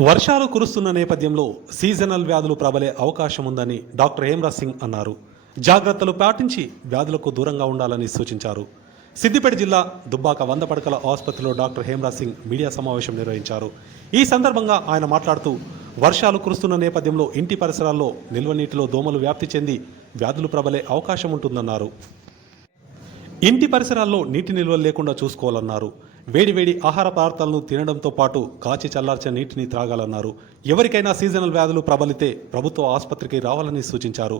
వర్షాలు కురుస్తున్న నేపథ్యంలో సీజనల్ వ్యాధులు ప్రబలే అవకాశం ఉందని డాక్టర్ హేమరాజ్ సింగ్ అన్నారు. జాగ్రత్తలు పాటించి వ్యాధులకు దూరంగా ఉండాలని సూచించారు. సిద్దిపేట జిల్లా దుబ్బాక వంద పడకల ఆసుపత్రిలో డాక్టర్ హేమరాజ్ సింగ్ మీడియా సమావేశం నిర్వహించారు. ఈ సందర్భంగా ఆయన మాట్లాడుతూ వర్షాలు కురుస్తున్న నేపథ్యంలో ఇంటి పరిసరాల్లో నిల్వ నీటిలో దోమలు వ్యాప్తి చెంది వ్యాధులు ప్రబలే అవకాశం ఉంటుందన్నారు. ఇంటి పరిసరాల్లో నీటి నిల్వలు లేకుండా చూసుకోవాలన్నారు. వేడివేడి ఆహార పదార్థాలను తినడంతో పాటు కాచి చల్లార్చిన నీటిని త్రాగాలన్నారు. ఎవరికైనా సీజనల్ వ్యాధులు ప్రబలితే ప్రభుత్వ ఆసుపత్రికి రావాలని సూచించారు.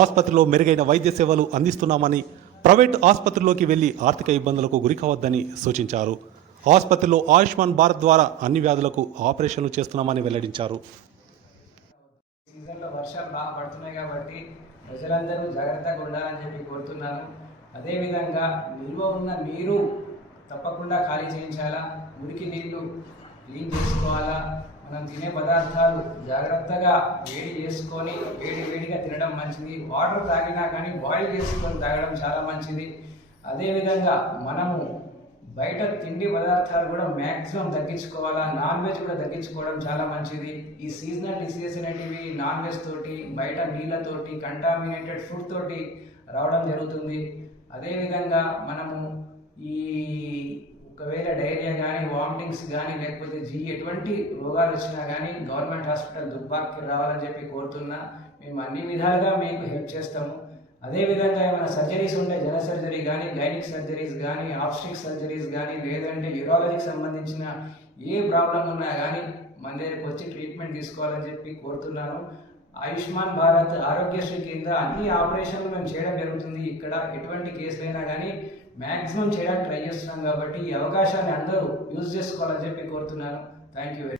ఆసుపత్రిలో మెరుగైన వైద్య సేవలు అందిస్తున్నామని ప్రైవేట్ ఆసుపత్రిలోకి వెళ్ళి ఆర్థిక ఇబ్బందులకు గురికావద్దని సూచించారు. ఆసుపత్రిలో ఆయుష్మాన్ భారత్ ద్వారా అన్ని వ్యాధులకు ఆపరేషన్లు చేస్తున్నామని వెల్లడించారు. సీజన్లో వర్షాలు బాగా పడుతున్నాయి కాబట్టి ప్రజలందరూ జాగ్రత్తగా ఉండాలని చెప్పి కోరుతున్నాను. అదేవిధంగా నిల్వ ఉన్న నీరు తప్పకుండా ఖాళీ చేయించాలా? మురికి నీళ్ళు క్లీన్ చేసుకోవాలా? మనం తినే పదార్థాలు జాగ్రత్తగా వేడి చేసుకొని వేడి వేడిగా తినడం మంచిది. వాటర్ తాగినా కానీ బాయిల్ చేసుకొని తాగడం చాలా మంచిది. అదేవిధంగా మనము బయట తిండి పదార్థాలు కూడా మ్యాక్సిమం తగ్గించుకోవాలా? నాన్ వెజ్ కూడా తగ్గించుకోవడం చాలా మంచిది. ఈ సీజనల్ డిసీజెస్ అనేటివి నాన్ వెజ్ తోటి బయట నీళ్ళతోటి కంటామినేటెడ్ ఫుడ్ తోటి రావడం జరుగుతుంది. అదేవిధంగా మనము ఈ ఒకవేళ డైరియా కానీ వామిటింగ్స్ కానీ లేకపోతే జీ ఎటువంటి రోగాలు వచ్చినా కానీ గవర్నమెంట్ హాస్పిటల్ దుర్భాగ్యం రావాలని చెప్పి కోరుతున్నా. మేము అన్ని విధాలుగా మీకు హెల్ప్ చేస్తాము. అదేవిధంగా ఏమైనా సర్జరీస్ ఉంటే జన సర్జరీ కానీ గైనిక్ సర్జరీస్ కానీ ఆప్స్టిక్ సర్జరీస్ కానీ లేదంటే యూరాలజీకి సంబంధించిన ఏ ప్రాబ్లం ఉన్నా కానీ మన దగ్గరికి వచ్చి ట్రీట్మెంట్ తీసుకోవాలని చెప్పి కోరుతున్నాను. ఆయుష్మాన్ భారత్ ఆరోగ్యశ్రీ కింద అన్ని ఆపరేషన్లు మేము చేయడం జరుగుతుంది. ఇక్కడ ఎటువంటి కేసులైనా కానీ మ్యాక్సిమం చేయడానికి ట్రై చేస్తున్నాం కాబట్టి ఈ అవకాశాన్ని అందరూ యూజ్ చేసుకోవాలని చెప్పి కోరుతున్నాను. Thank you